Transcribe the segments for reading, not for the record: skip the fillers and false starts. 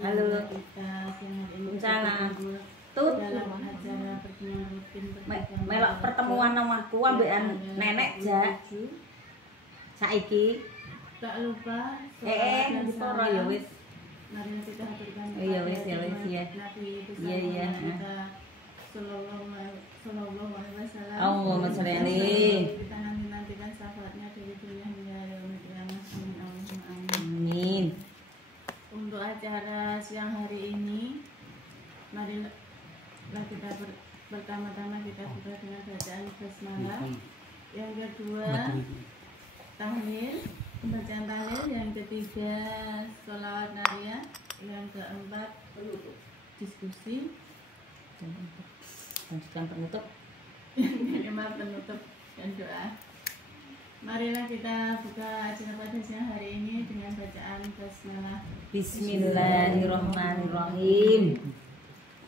Halo. Kita siang hari ini Salam. dalam acara pertemuan rutin Melok pertemuan nomorku ambekan nenek jak. Saiki. Tak lupa suara ya wis. Mari kita haturkan Iya wis ya wis ya. Nabi Iya. kita sallallahu alaihi wasallam. Allahumma sholli alaihi. Kita nantikan syafaatnya dari dunia hingga yaumil qiyamah. Amin Allahumma amin. Amin. Untuk acara siang hari ini, marilah kita pertama-tama kita buka dengan bacaan basmalah. Yang kedua, tahlil, pembacaan tahlil. Yang ketiga, sholawat nariyah. Yang keempat, diskusi. Yang penutup. Yang kelima, penutup dan doa. Marilah kita buka acara pada siang hari ini dengan bacaan basmalah. Bismillahirrahmanirrahim.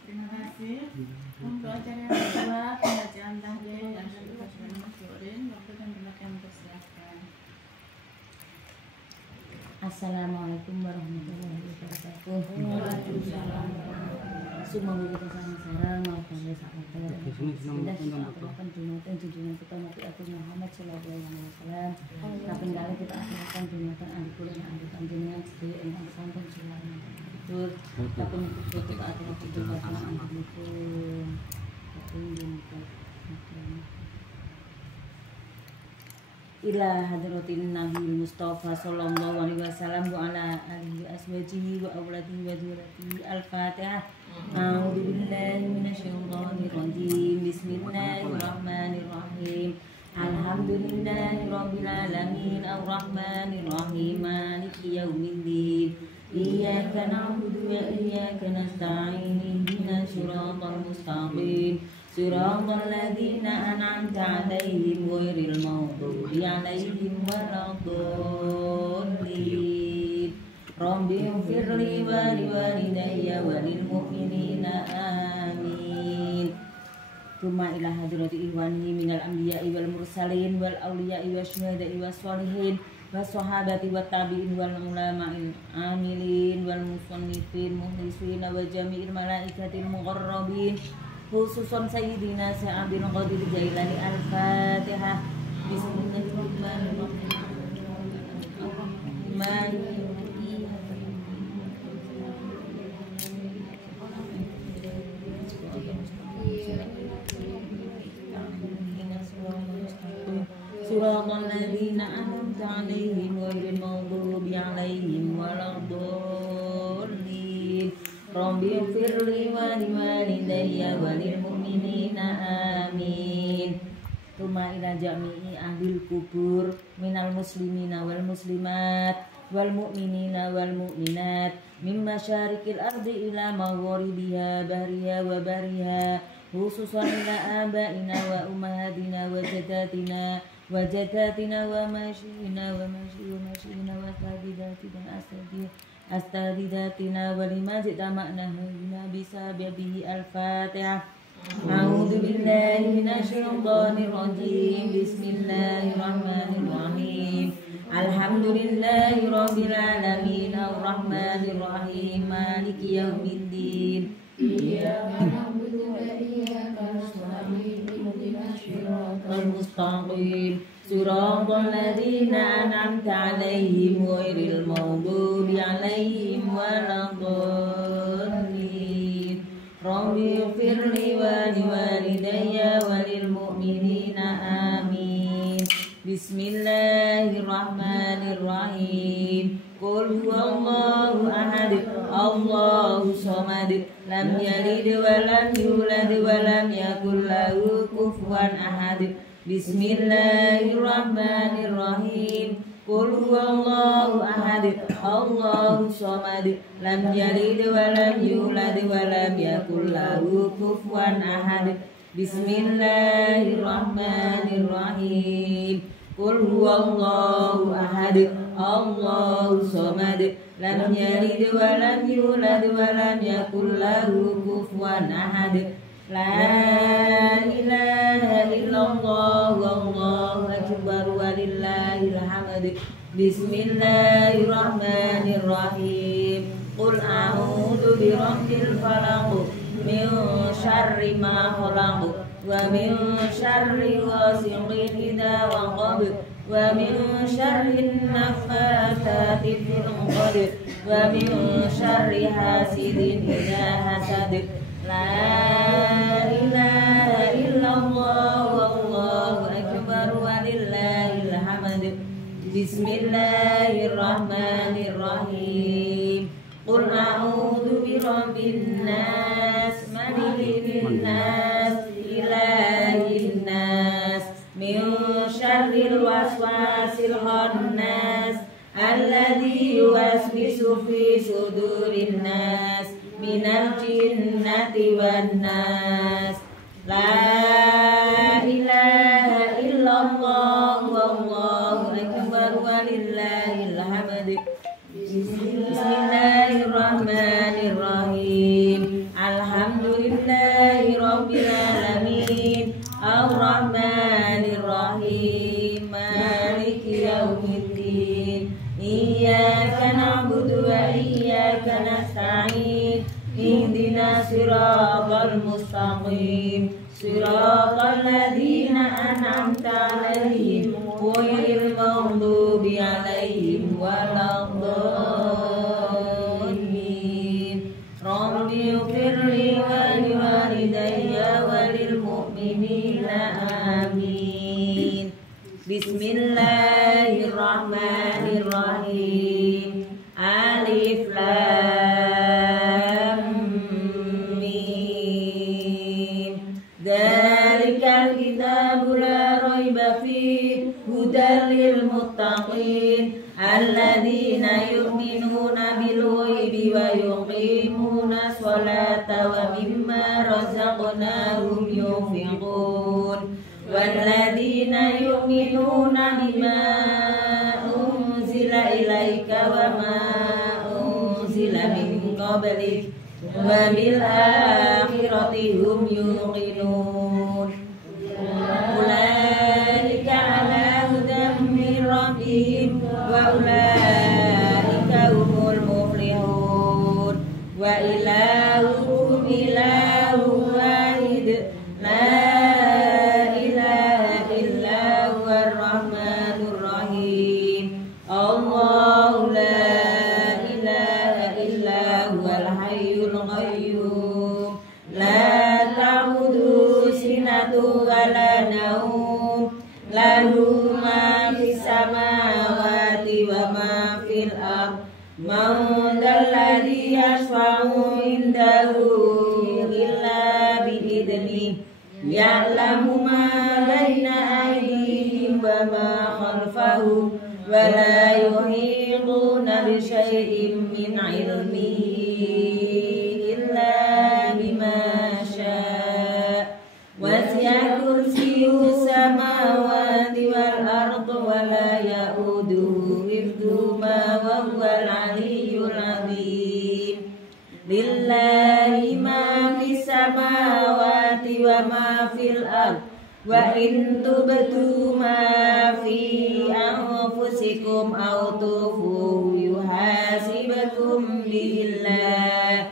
Terima kasih. Untuk acara yang kedua, pembacaan tahlil yang akan dibacakan Mas Yorin. Waktu dan tempat yang persiapkan. Assalamualaikum warahmatullahi wabarakatuh. Waalaikumsalam. Semoga kita sarang-sarang maafkan sahabat. Sudah kita akan junatan kita mati aku Muhammad Sallallahu Alaihi Wasallam. Kapan kali kita akan junatan angkul yang ada panjenengan sedaya ingkang sampun selamat. Betul. Kapan kita akan junatan angkulipun. Kapan junatan. Ila hadratin Nabi Mustafa sallallahu alaihi wasallam wa ala alihi aswajihi wa auladihi wa dzurriyyatihi. Al-Fatihah. A'udzu billahi minasyaitonir rajim. Bismillahirrahmanirrahim. Alhamdulillahirabbil alamin arrahmanir rahim maliki yaumiddin. Iyyaka na'budu wa iyyaka nasta'in. Ihdinas siratal mustaqim. Siratal ladzina an'amta 'alaihim ghairil maghdubi 'alaihim waladdallin. Rabbi ighfirli wa liwalidayya wa lil mu'minina amin. Tsumma ila hadrati ihwani minal anbiya'i wal mursalin wal awliya'i wasyuhada'i wassolihin wassahabati wat tabi'in wal ulama'il amilin wal musannifin mukhlisina wa jami'il malaikatil muqarrabin khususan Sayyidina Syekh Abdul Qadir Jailani. Al-Fatihah. Bismillahirrahmanirrahim. Suratal ladzina an'amta 'alaihim ghairil maghdubi 'alaihim waladdallin. Rabbi ighfirli wa liwalidayya wa lil mu'minina amin. Tsumma ila jami'i ahlil kubur minal muslimina wal muslimat wal mu'minina wal mu'minat min masyarikil ardi ila magharibiha bahriha wa bariha khususan ila abaina wa ummahatina wa jaddatina wa masyina wa sabidatina astadidatina wa lima jitama'na hina bisa bihi. Al-Fatihah. A'udzu billahi minasyaitonir rajim. Bismillahirrahmanirrahim. Alhamdulillahirabbil alamin arrahmanir rahim maliki yaumiddin. Iyyaka na'budu wa iyyaka nasta'in. Ihdinas siratal mustaqim. Siratal ladzina an'amta 'alaihim ghairil maghdubi 'alaihim waladdallin. Rabbi ighfirli wa liwalidayya wa lil mu'minina amin. Bismillahirrahmanirrahim. Qul huwallahu ahad, Allahu samad, lam yalid wa lam yulad wa lam yakul lahu kufuwan ahad. Bismillahirrahmanirrahim. Qul huwallahu ahad, Allahu samad, lam yalid wa lam yulad wa lam yakul lahu kufuwan ahad. Bismillahirrahmanirrahim. Qul huwallahu ahad, Allahu samad, lam yalid wa lam yulad wa lam yakul lahu kufuwan ahad. La ilaha illallah wallahu akbar walillahil hamd. Bismillahirrahmanirrahim. Qul a'udzu birabbil falaq min syarri ma khalaq wa min syarri ghasiqin idza waqab wa min syarri naffatsati fil 'uqad wa min syarri hasidin idza hasad. La ilaha illallah wallahu akbar walillahil hamd. Bismillahirrahmanirrahim. Qul a'udzu birabbin nas malikin nas ilahin nas min syarril waswasil khannas alladzi yuwaswisu fi sudurin nas minal jinnati wan nas. La ilaha illallah wallahu akbar walillahil hamd. Bismillahirrahmanirrahim. Alhamdulillahi rabbil alamin. Ar-rahmanirrahim. Maliki yaumiddin. Iyyaka na'budu wa iyyaka nasta'in. Ihdinas siratal mustaqim. Siratal ladzina an'amta 'alaihim ghairil maghdubi 'alaihim waladdallin. Rabbi ighfirli wa liwalidayya wa lil mu'minina amin. Bismillahirrahmanirrahim. Alif lam mim. Dzalikal kitabu la raiba fihi hudal lil muttaqin alladzina yu'minuna bil ghaibi wa yuqimuna sholata wa mimma razaqnahum yunfiqun walladzina yu'minuna bima unzila ilaika wa ma unzila min qablik wa bil akhirati hum yuqinun. Ulaika ala hudan min rabbihim wa ulaika humul muflihun. Wa ilahukum ilahun wahid la ilaha illa huwar rahmanur rahim. Allahu la ilaha illa huwal hayyul qayyum la ta'khudhuhu sinatun wa la nawm lahu ma fis samawati wa ma fil ardh. Man dzalladzi yashfa'u indahu illa bi'idhnihi ya'lamu ma baina aydihim wa ma khalfahum wa la yuhituna bi syai'in min 'ilmihi illa bima syaa. Wasi'a kursiyyuhu samawati wal arda wa la ya'uduhu hifdhuhuma wa huwal 'aliyyul 'azim. Lillahi ma fis samawati wa ma fil ard wa in tubdu ma fi anfusikum aw tukhfuhu yuhasibukum billah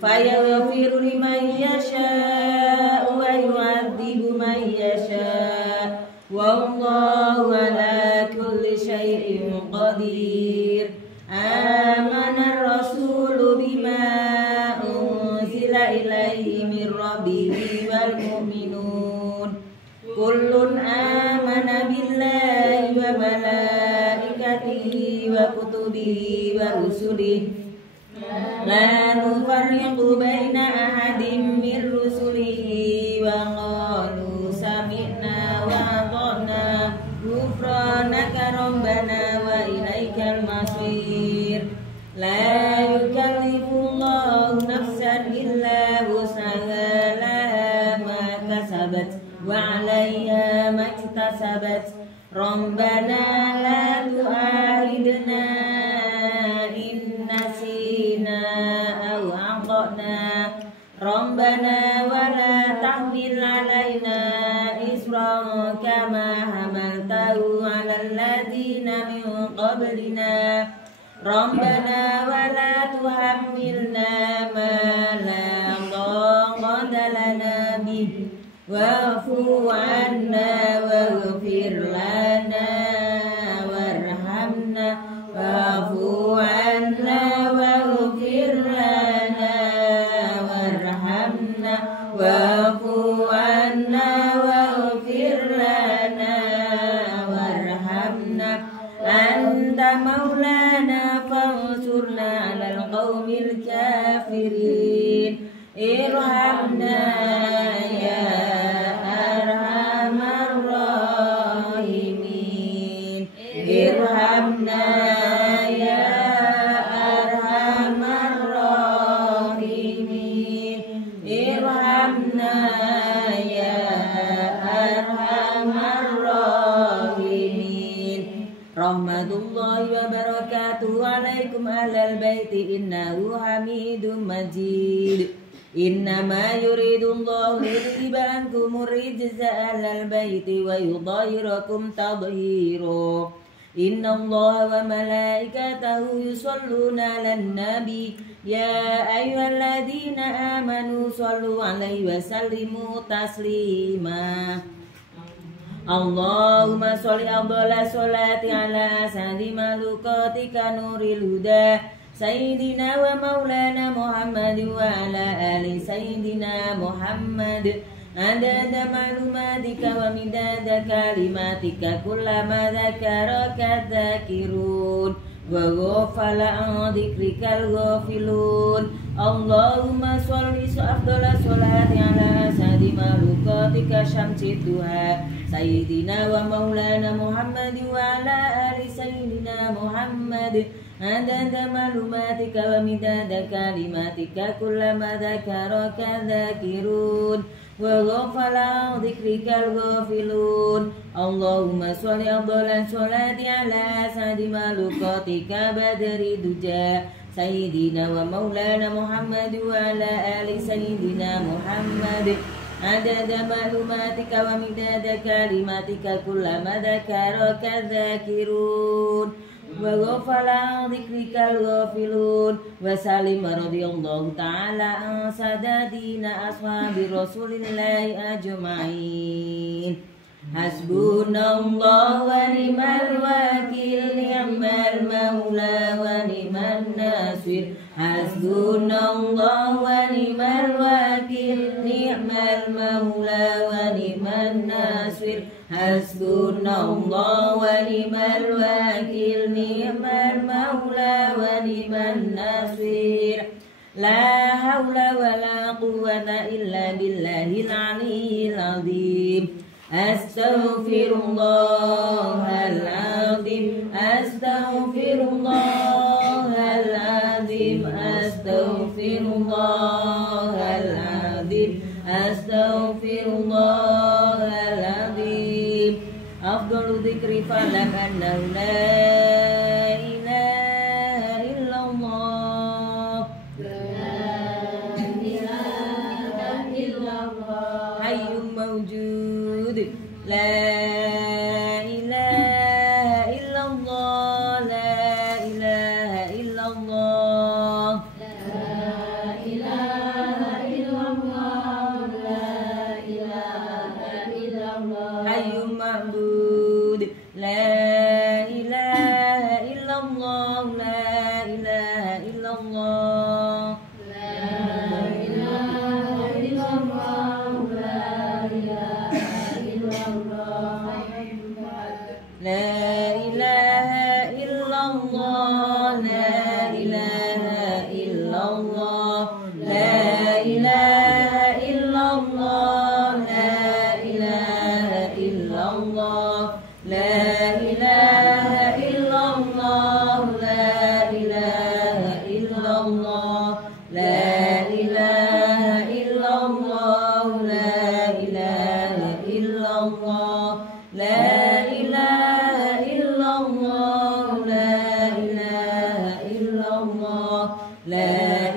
fayaghfiru liman yasha'u wa yu'adzibu man yasha' wallahu ala kulli syai'in qadir. Amana ar-rasulu bima unzila ilaihi min rabbihi wal mu'minun kullun amana billahi wa malaikatihi wa kutubihi wa rusulihi la nufarriqu baina ahadin min rusulihi wa qalu sami'na wa ata'na ghufranaka rabbana wa ilaikal masir. La yukallifullahu nafsan illa wus'aha laha ma kasabat wa 'alayha ma iktasabat. Rabbana la tu'akhidna in nasina aw akhtana. Rabbana wa la tahmil 'alaina isran kama hamaltahu 'alal ladzina min qablina ربنا ولا تحملنا ما لا طاقة لنا به واعف عنا واغفر لنا وارحمنا واعف عنا واغفر لنا وارحمنا واعف عنا واغفر لنا وارحمنا أنت مولانا فانصرنا على القوم الكافرين ارحمنا يا أرحم الراحمين ارحمنا يا أرحم الراحمين ارحمنا يا أرحم الراحمين رحمة الله وبركاته عليكم أهل البيت إنه حميد مجيد إنما يريد الله ليذهب عنكم الرجس أهل البيت ويطهركم تطهيرا إن الله وملائكته يصلون على النبي يا أيها الذين آمنوا صلوا عليه وسلموا تسليما اللهم صل أفضل الصلاة على أسعد مخلوقاتك نور الهدى سيدنا ومولانا محمد وعلى آل سيدنا محمد عدد معلوماتك ومداد كلماتك كلما ذكرك الذاكرون وغفل عن ذكرك الغافلون اللهم صل أفضل الصلاة على أسعد مخلوقاتك شمس الضحى سيدنا ومولانا محمد وعلى آل سيدنا محمد عدد معلوماتك ومداد كلماتك كلما ذكرك الذاكرون وغفل عن ذكرك الغافلون اللهم صل أفضل الصلاة على أسعد مخلوقاتك بدر الدجى سيدنا ومولانا محمد وعلى آل سيدنا محمد عدد معلوماتك ومداد كلماتك كلما ذكرك الذاكرون وغفل عن ذكرك الغافلون وسلم رضي الله تعالى عن ساداتنا أصحاب رسول الله أجمعين حسبنا الله ونعم الوكيل نعم المولى ونعم الناصر حسبنا الله ونعم الوكيل نعم المولى ونعم الناصر حسبنا الله ونعم الوكيل نعم المولى ونعم الناصر لا حول ولا قوة إلا بالله العلي العظيم أستغفر الله العظيم أستغفر الله العظيم أستغفر الله العظيم أستغفر الله العظيم أفضل ذكر فاعلم أنه لا إله إلا الله لا إله إلا الله حي موجود لا إله إلا الله لا إله إلا الله لا إله إلا الله لا إله إلا الله حي معبود لا إله إلا الله لا إله إلا الله لا إله إلا الله لا إله إلا الله لا إله إلا الله لا إله إلا الله لا إله إلا الله لا إله إلا الله لا إله إلا الله لا إله إلا الله لا إله إلا الله لا إله إلا الله لا إله إلا الله لا إله إلا الله لا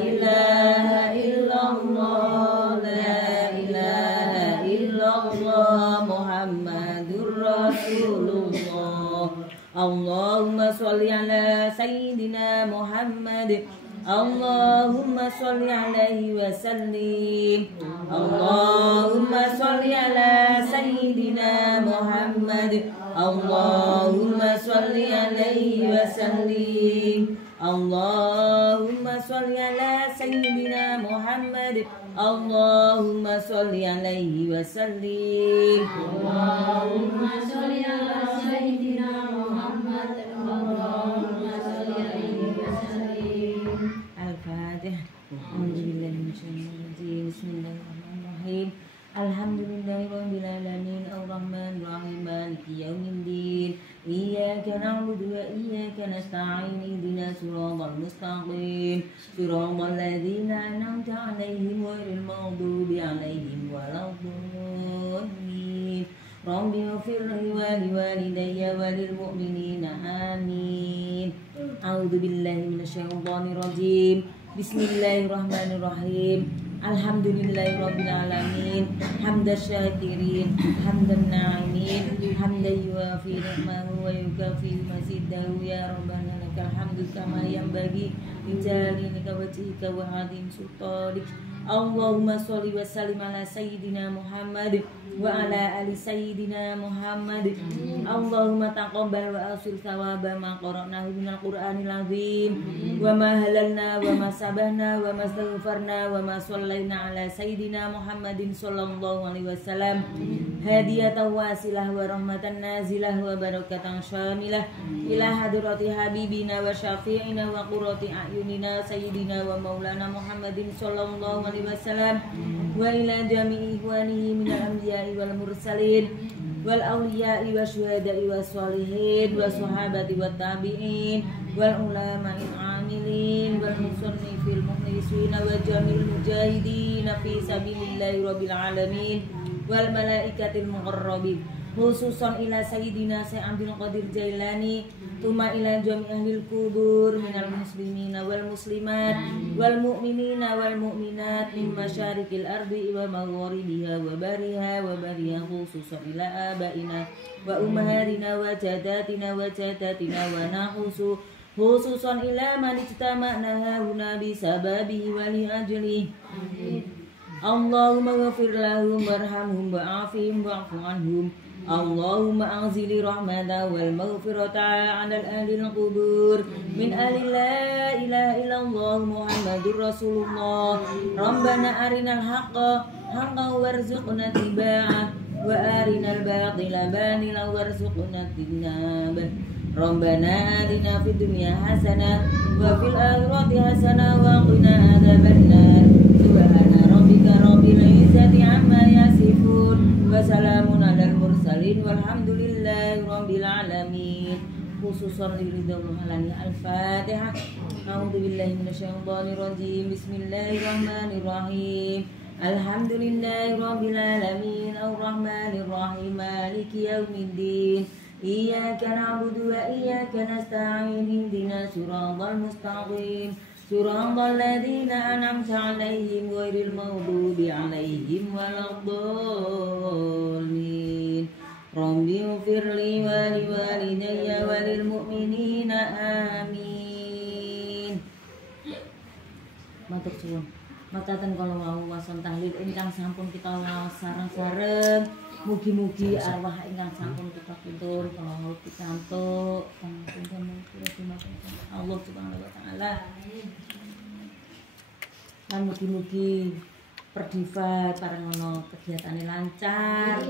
إله إلا الله لا إله إلا الله محمد رسول الله الله. اللهم صل على سيدنا محمد. اللهم صل عليه وسلم. اللهم صل على سيدنا محمد. اللهم صل عليه وسلم. اللهم صل على سيدنا محمد. اللهم صل عليه وسلم. اللهم صل على سيدنا محمد. اللهم صل عليه وسلم. الفاتحة. أعوذ بالله من الشيطان الرجيم. بسم الله الرحمن الرحيم. الحمد لله رب العالمين الرحمن الرحيم مالك يوم الدين إياك نعبد وإياك نستعين اهدنا الصراط المستقيم صراط الذين أنعمت عليهم غير المغضوب عليهم ولا الضالين. رب اغفر لي ولوالدي وللمؤمنين آمين. أعوذ بالله من الشيطان الرجيم. بسم الله الرحمن الرحيم. Alhamdulillahirabbil alamin hamdan syakirin hamdan na'imin hamdan yuwafi ni'mahu wa yukafi mazidahu ya rabbana lakal hamdu kama yanbaghi li jalika wajhika wa 'azim sultanik. Allahumma sholli wa sallim ala sayyidina Muhammad wa ala ali sayyidina Muhammad. Allahumma taqabbal wa asil thawaba ma qara'nahu minal Qur'anil azim wa ma halalna wa ma sabahna wa ma astaghfarna wa ma shallaina ala sayyidina Muhammadin sallallahu alaihi wasallam hadiyatan wasilah wa rahmatan nazilah wa barakatan syamilah ila hadrati habibina wa syafi'ina wa qurrati a'yunina sayyidina wa maulana Muhammadin sallallahu alaihi wasallam wa ila jami'i ikhwanihi minal anbiya'i wal mursalin wal awliya'i wa syuhada'i wa sholihin wa sahabati wa tabi'in wal ulama'il amilin wal musannifil mukhlisina wa jamil mujahidin fi sabilillahi rabbil alamin wal malaikatil muqarrabin khususan ila sayyidina Syekh Abdul Qadir Jailani tuma ila jami' ahlil kubur minal muslimina wal muslimat wal mu'minina wal mu'minat min masyarikil ardi wa magharibiha wa bariha khususan ila abaina wa ummahatina wa jadatina wa nahusu khususan ila man ijtama'na huna bisababihi wa li ajlihi. Allahumma ghafir lahum warhamhum wa'afihim wa'fu anhum. Allahumma anzili rahmata wal maghfirata 'ala ahlil qubur min ahli la ilaha illallah Muhammadur Rasulullah. Rabbana arinal haqqa haqqan warzuqna ittiba'ah wa arinal batila batila warzuqna ijtinabah. Rabbana atina fid dunya hasanah wa fil akhirati hasanah wa qina adzabannar. Subhana rabbika rabbil izzati amma yasifun wa salamun alal mursalin walhamdulillahi rabbil alamin. Khususan liridallahu alani. Al-Fatihah. A'udzu billahi minasyaitonir rajim. Bismillahirrahmanirrahim. Alhamdulillahi rabbil alamin arrahmanir rahim maliki yaumiddin. Iyyaka na'budu wa iyyaka nasta'in ihdinas siratal mustaqim siratal ladzina an'amta 'alaihim ghairil maghdubi 'alaihim waladdallin. Rabbi ighfirli wa liwalidayya wa lil mu'minina amin. Matur suwun. Mataten kala wau wason tahlil ingkang sampun kita waos sareng-sareng. Mugi-mugi arwah ingkang sampun kita pitutur kala pikantuk pangapunten Allah Subhanahu wa taala. Lan mugi-mugi perdiva pareng ana kegiatane lancar.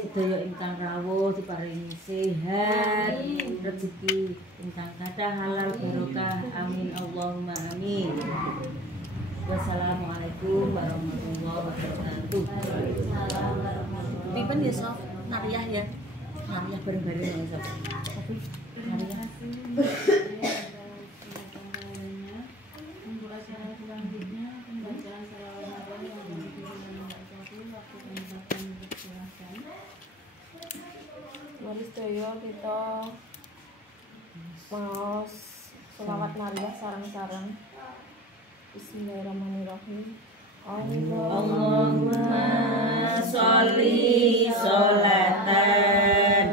Sedaya ingkang rawuh diparingi sehat, rezeki ingkang kathah halal barokah. Amin Allahumma amin. Wassalamualaikum warahmatullahi wabarakatuh. Pipen ya Sof, Nariah ya. Nariah bareng-bareng ya Sof. Tapi Nariah. Untuk acara selanjutnya pembacaan salawat Nabi yang waktu pembacasan dipersilahkan. Mari sedaya kita maos selawat Nariah sareng-sareng. Bismillahirrahmanirrahim. Allahumma sholli sholatan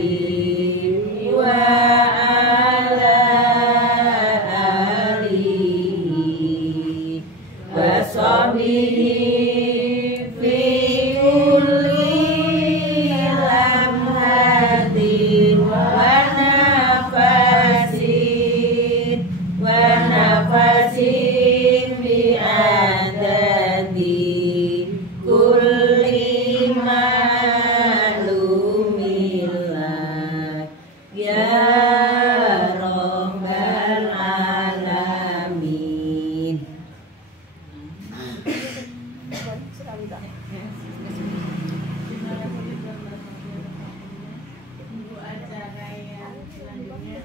alihi wa ala alihi wa sahbihi fi kulli lamhatin wa nafasin bi adadi kulli ma'lumillah ya rabbal alamin. Tunggu acara yang selanjutnya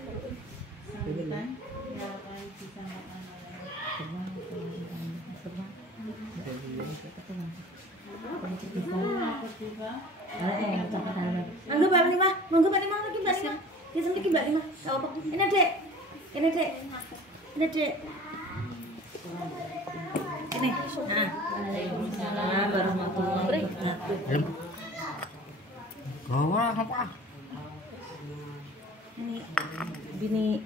sambutan yang akan disampaikan oleh Monggo Mbak Lima, monggo Mbak Lima lagi Mbak Lima. Di sini Mbak Lima. Enggak apa. Ini Dek. Ini Dek. Ini Dek. Ini. Nah. Waalaikumsalam warahmatullahi wabarakatuh. Gawa apa? Ini bini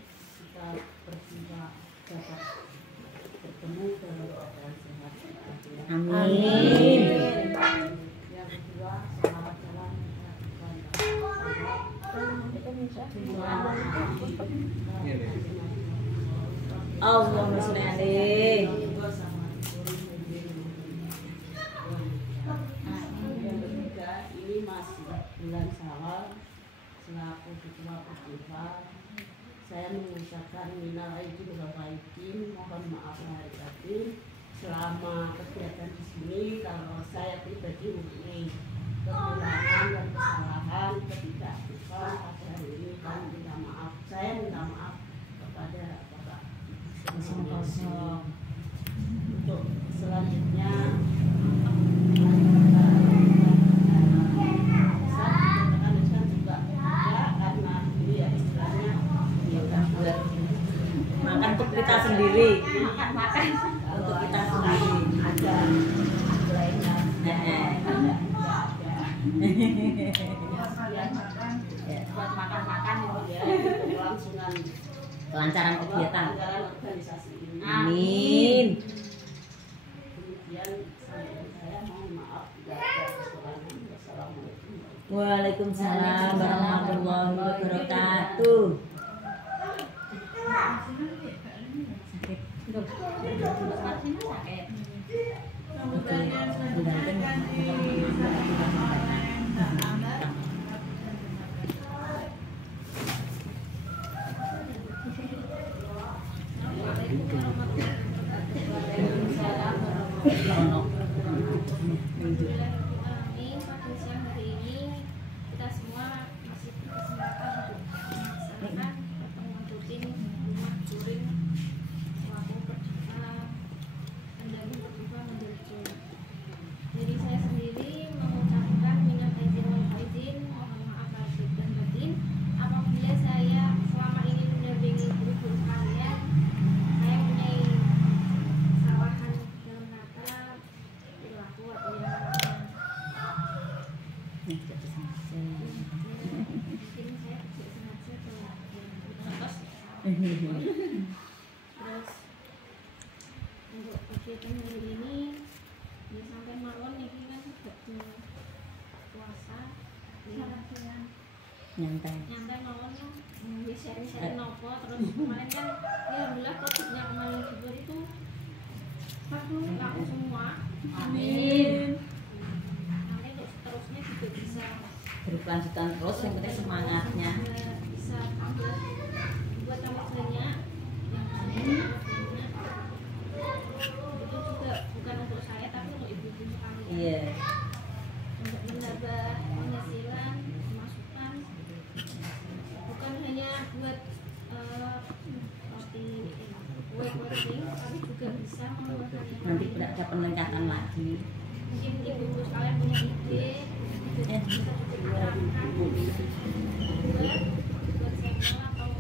amin. Allahumma sholli alaihi. Ini masih bulan Syawal, selaku ketua Pertifa, saya mengucapkan minal aidin wal faizin, mohon maaf lahir batin selama kegiatan di sini. Kalau saya pribadi mempunyai kekurangan dan kesalahan ketidakaktifan pada hari ini, kami minta maaf. Saya minta maaf kepada Bapak kosong. Untuk selanjutnya makan untuk kita sendiri, makan untuk kita sendiri. ada lainnya buat makan-makan ya, kelangsungan Kelancaran kegiatan. anggaran organisasi ini. Amin. Kemudian saya mohon maaf jika ada kesalahan. Wassalamualaikum. Waalaikumsalam warahmatullahi wabarakatuh. sambutan yang selanjutnya akan disampaikan oleh Mbak Amar. Amin. Pada siang hari ini kita semua masih berkesempatan untuk melaksanakan pertemuan rutin rumah juring selaku Pertifa pendamping Pertifa Mendeljo. Jadi saya sendiri mengucapkan minal aidin wal faizin, mohon maaf lahir dan batin apabila saya selama ini mendampingi guru-guru kalian saya mempunyai kesalahan dalam kata perilaku atau yang lainnya. Mungkin saya tidak sengaja atau terus untuk kegiatan hari ini ya sampai mawon ini kan sudah puasa Nyantai. nyantai mawon kan sharing nopo terus kemarin kan ya alhamdulillah topiknya kemarin juga itu laku semua. Amin. Nanti untuk seterusnya juga bisa Berkelanjutan terus, yang penting semangatnya. bisa tambah buat tambah banyak yang banyak itu juga bukan untuk saya tapi untuk ibu-ibu sekalian. Iya. Untuk menambah penghasilan pemasukan bukan hanya buat roti kue tapi juga bisa mengeluarkan yang Nanti lain. tidak ada peningkatan lagi. Mungkin ibu-ibu sekalian punya ide bisa juga diterapkan buat channel atau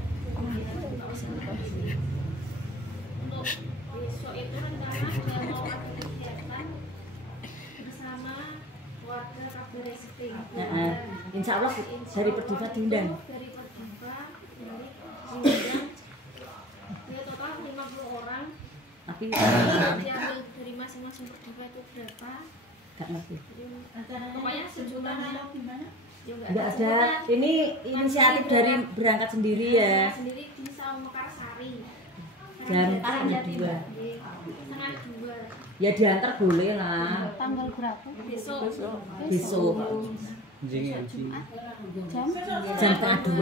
untuk besok itu rencana saya mau ada kegiatan bersama warga Kabar Eskrim. Insya Allah Dari Perdiva diundang. Dari Perdiva, dari diundang. Ya total 50 orang. Tapi Diambil dari masing-masing Perdiva itu berapa? gak ngerti. Acaranya Pokoknya sejuta atau gimana? Ya Enggak ada. Ini inisiatif dari berangkat sendiri ya. Sendiri di Saung Mekarsari. Jam Setengah 2. 2. Ya diantar boleh lah. Tanggal berapa? Besok. Besok Jam jam setengah 2.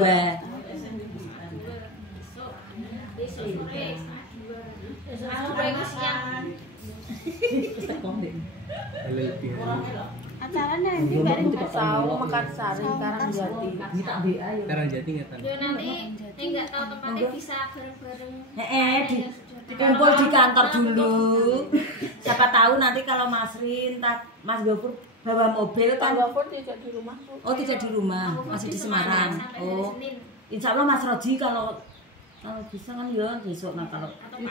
Besok sore setengah 2. Sore ke siang. acaranya nanti bareng ke Saung Mekarsari Karangjati. Ini tak BA ya. Karangjati nggak tahu. Ya nanti nggak tahu tempatnya bisa bareng-bareng. Kumpul di kantor dulu. Siapa tahu nanti kalau Mas Rin, Mas Gofur bawa mobil kan. Gofur tidak di rumah. Oh tidak di rumah, masih di Semarang. Oh, insya Allah Mas Roji kalau bisa kan ya besok. Nah kalau paling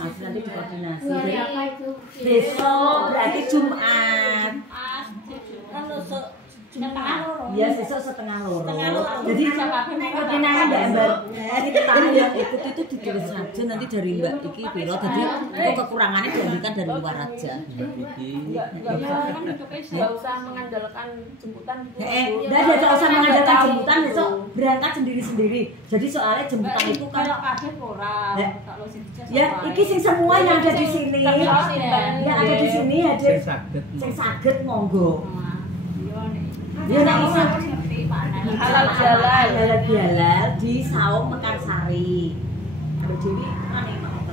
asli nanti dikoordinasi. Besok berarti Jumat. Iya besok setengah loro. Jadi koordinasi Mbak kita ya ikut itu ditulis saja nanti dari Mbak Iki Piro. Jadi itu kekurangannya diambilkan dari luar aja. Nggak usah mengandalkan jemputan. Nggak usah mengandalkan jemputan, besok berangkat sendiri-sendiri. Jadi soalnya jemputan itu kan ya iki sing semua yang ada di sini. Yang ada di sini hadir sing saged monggo. Ya nek iso Halal halal di Saung Mekarsari. Ada Dewi mana yang mau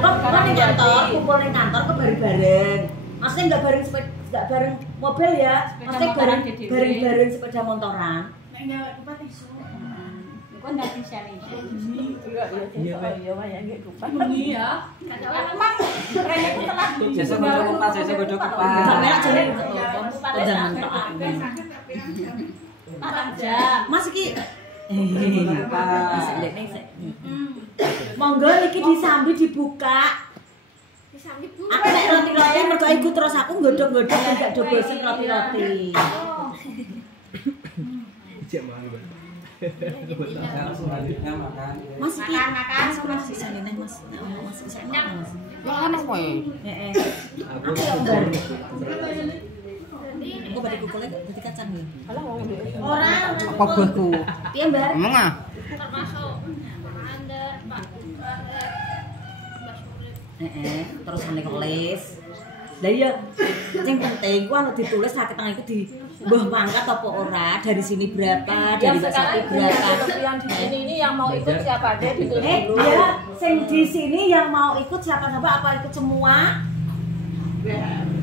Kalau di kantor, kumpul di kantor ke bareng-bareng. Maksudnya nggak bareng mobil ya, maksudnya bareng sepeda motoran. Enggak lupa tisu. Kok nggak bisa nih? Iya. Sesuk kudu kupas, sesuk kudu kupas. Kamera jadi undangan tok. Mas iki monggo niki disambi dibuka. Disambi Bu. Aku nek roti-roti mergo iku terus aku nggodhog-nggodhog enggak do bosen roti-roti. Cek mangga. Selanjutnya makan. Mas iki makan sama sisa neh Mas. Mas bisa Mas. Lah ana kowe. Heeh. Aku Kok bari kukulnya dadi kacang ya? Ora apa buahku? Piye, Mbak? Emang ah? Termasuk Pak Ander, Pak Mbak Surip. Terus ane kelis. Lah iya, sing penting ku anu ditulis sak tengah iku di mbah mangkat apa ora, dari sini berapa, dari Mbak Sapi berapa. Yang di sini ini yang mau ikut siapa aja ditulis dulu. Ya, sing di sini yang mau ikut siapa apa ikut semua?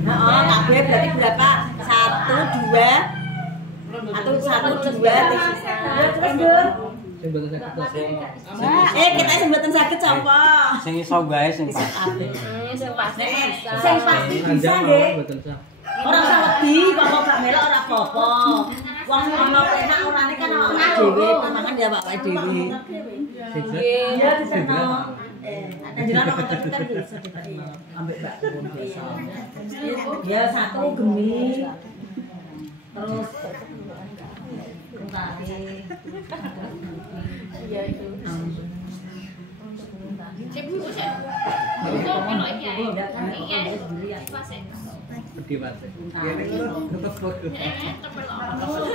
Heeh, kabeh berarti berapa? 1 2 atau 1 2 3. Terus Dur. sing mboten saged sing. Kita sing mboten saged sapa? Sing iso wae sing pas. Sing pasti bisa. Sing pasti bisa nggih. Mboten sah. Ora usah wedi, kok gak melok ora apa-apa. Wong ana penak orane kan ana dhewe, mangan ya awake dhewe. Iya, diseneng. Ada jenenge konter-konter bisa diterima. Ambek Mbak Pun biasa. Ya satu gemi. Terus Iya itu. Cek Bu, cek. Itu kena iki ya. Iya. Pas ya. Pedhi wae. Kene tetep foto. Terpelok.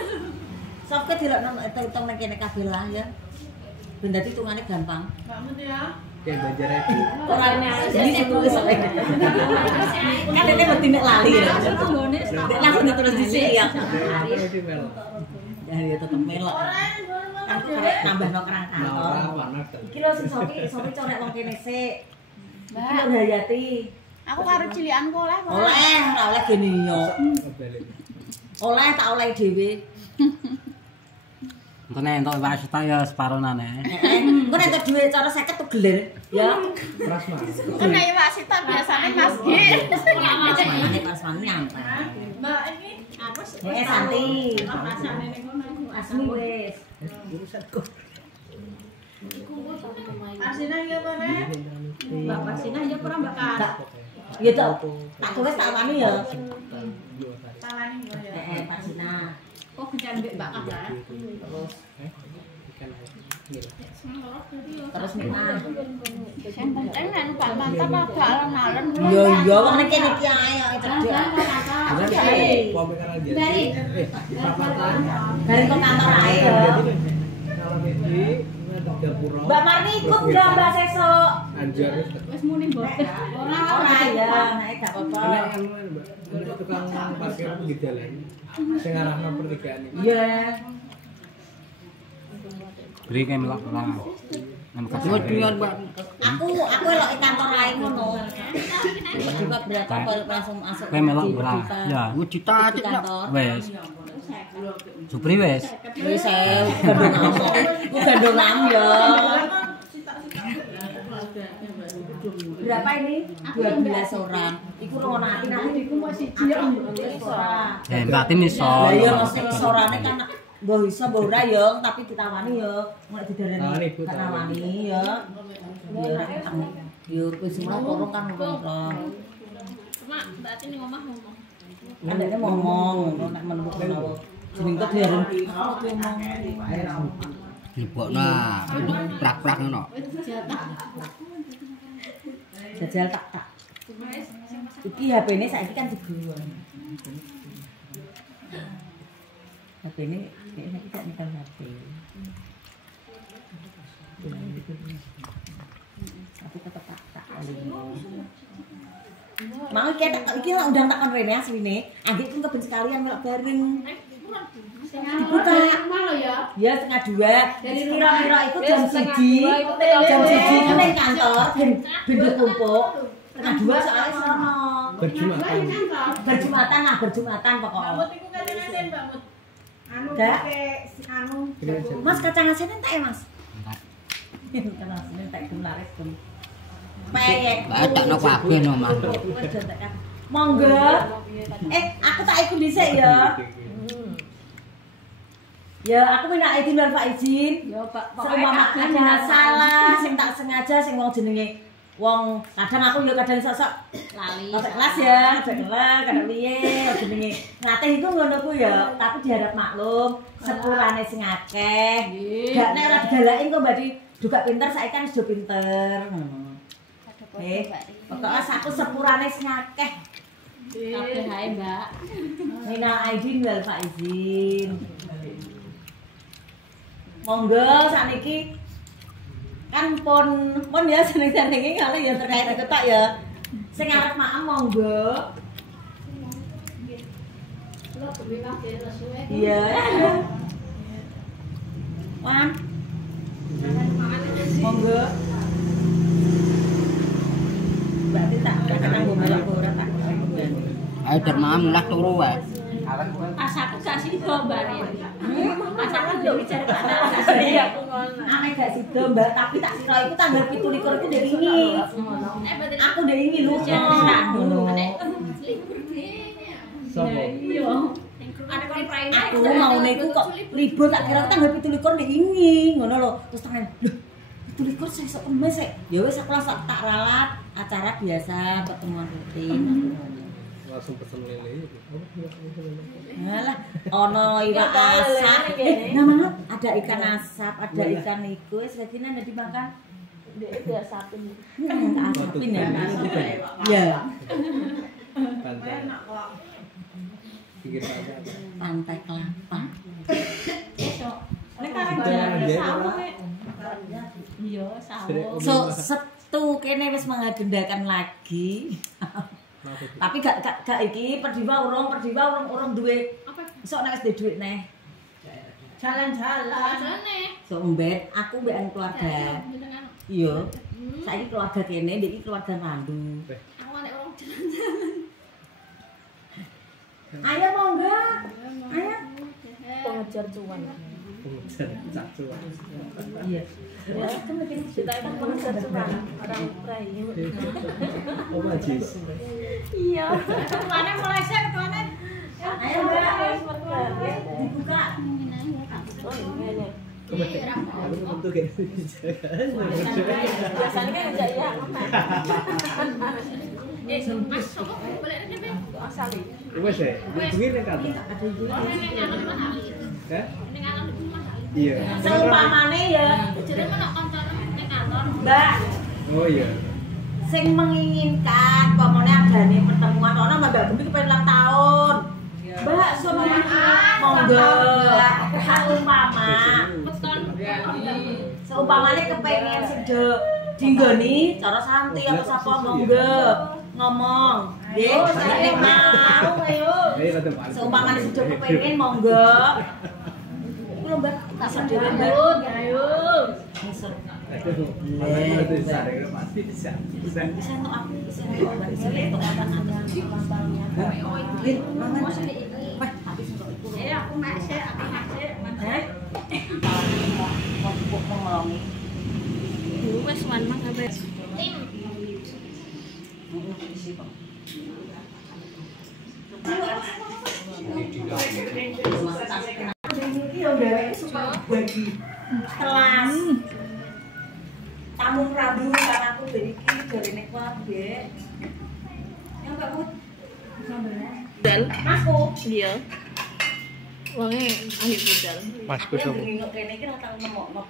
Sok dilokno hitung nang kene kabeh lah ya. Ben dadi hitungane gampang. Mbak Mun ya. Kayak Banjar itu. Orangnya jadi ditulis oleh. Kan ini mesti nek lali ya. Langsung ditulis di sini ya. Terus mel. Ya dia tetep melok. Kan karek nambahno kerang kantor. Iki lho sing sopi corek wong kene sik. Iki lho Hayati. Aku karo cilikanku oleh. Oleh, ora oleh gene yo. Oleh tak oleh dhewe. Entene entuk wasita ya separonane. Engko nek entuk dhuwit cara 50 tuh gelir ya. Prasma. Kan ayo wasita biasane Mas G. Prasmane prasmane nyampe. Mbak ini apa sih? Santi. Rasane ning kono. Asmi wis. Urusanku. Asina ya bare. Mbak Pasina ya kurang bakal. Ya tak tulis tak wani ya. Salani yo ya. Pasina. kok kencan mbek Mbak Kakak. Terus Ikan air. terus Mina. Sing penting nek Mbak mantap ada alon-alon. Iya iya wong nek kene iki ae kok cedhek. Pom ikan aja. Dari. Perapatan. Bareng kok kantor ae ya. Kalau ini ada gapura. Mbak Marni ikut enggak Mbak Sesuk? Anjar. Wis muni mboten. Ora ya, nek gak apa-apa. Ada tukang parkir di jalan. Sing arahno pertigaan iki. Iya. Beri kayak melak lah. Aku elok kantor ae ngono. Juga berapa langsung masuk. Kayak melak berah. Ya, cita Di kantor. wes. Supri wes. Wis gandong amok. Ku gandong am ya. Berapa ini? 12 orang. Iku rono ati nanti iku mau siji ya. Berarti iso. Lah iya mesti sorane kan mbah iso mbah ora ya, tapi ditawani ya. Nek didarani gak nawani ya. Ya ora ketemu. Yo wis semua turun kan ngono. Cuma Mbak Tini ngomong. Andane ngomong ngono nek menemu menawa. Jeneng kok diaren aku ngomong. Dibokna, prak-prak ngono. Jajal tak. Iki HP-ne saiki kan digowo. HP-ne saiki tak nyekel HP. Tapi tetep tak mau iki undang takon rene asline. Angge ku keben sekalian melok bareng. Dibuka Malu ya. ya setengah 2. Jadi kira-kira itu jam 1. Jam 1 kan ning kantor ben dikumpuk. Setengah 2 soalnya sono. Berjumatan. Berjumatan pokoknya. Mbak Mut iku kacang asin Mbak Mut. Dak. Ini aja. Mas kacang asin entek ya, Mas? Kacang asin entek laris pun. Peyek. Batakno kabeh no, Mas. Monggo. Aku tak ikut dhisik ya. Ya, aku minta izin wal faizin. Ya, Pak. Seumpama ada salah sing tak sengaja sing wong jenenge wong kadang aku ya kadang sosok Lali. Oke kelas ya, kadang piye jenenge. Ngatih iku ngono ku ya, tapi diharap maklum sepurane sing akeh. Gak nek ora digalakin kok berarti juga pinter saiki kan wis pinter. Pokoknya aku sepurane sing akeh. Kabeh hae, Mbak. Minal aidin wal faizin. Monggo sakniki kan pun ya seneng-senenge kali ya terkait ketok ya. Sing arep maem monggo. Iya. Wan. Monggo. Berarti tak kanggo melok ora tak. Ayo dermaam lah turu wae. Asaku gak sida, Mbak. Asaku yo bicara Iya, ame gak sida, Mbak, tapi tak sira iku tanggal 17 iku ndek wingi. Aku ndek wingi lho. Sopo? Aku maune iku kok libur tak kira tanggal 17 ndek wingi, ngono lho. Terus tangan, lho 17 sesuk kemis sik. Ya wis aku langsung tak ralat acara biasa pertemuan rutin. Langsung pesen lele. Alah, ono iwak asap. Nama ada ikan asap, ada ikan iku wis gini ada dimakan. Ndek diasapin. Asapin ya. Iya. Pantai. Pikir aja. Pantai Kelapa. Nek karep sawung Iya, sawung. So setu kene wis mengagendakan lagi. Tapi gak iki perdiwa urung duwe. Sok nek wis duwe dhuwit neh. jalan-jalan. So mbet aku mbek keluarga. Iya. Saiki keluarga kene, iki keluarga Randu. Aku nek orang jalan-jalan. Ayo monggo. Ayo. Pengejar cuan. Cak cuan. Iya. Kita itu pengejar cuan. Orang prai. Apa Jis? Iya. Ketuane mulai sik ketuane. Ayo Mbak. Dibuka. Oh iya. Aku bentuk kayak Biasanya kan enggak ya. Mas, kok boleh ada Asal. Wes ya, hubungin yang kantor. Ada ibu. Nenek nyanyi mana? Ya? Ning kantor iku mahal. Iya. Seumpamane ya, Jadi mana kantor ning kantor. Mbak, Oh iya. sing menginginkan pokoknya adane pertemuan ono Mbak Gemi kepen ulang tahun. Mbak, semuanya monggo. Seumpama, Beton. seumpamane kepengen sing dinggoni cara santai apa sapa monggo ngomong. Nggih, nek mau ayo. Ayo kata Pak. Seumpamane sing kepengen monggo. Iku lho Mbak, bisa dhewe Mbak. Ayo. Ngisor. Aduh, mana itu bisa, pasti bisa. Bisa. Bisa untuk aku, bisa untuk Mbak, bisa untuk kapan ada ulang tahunnya. Wih, mangan. Wah, habis untuk itu. Aku masih, Eh? Mau ngelongi. wes wan mang abe. Tim. Kelas tamu Prabu kan aku dari kiri dari nek kabeh. Yang Mbak Put. Dal. Aku. Iya. Wonge akhir budal. Mas Yang ngingok kene iki ora tau nemokno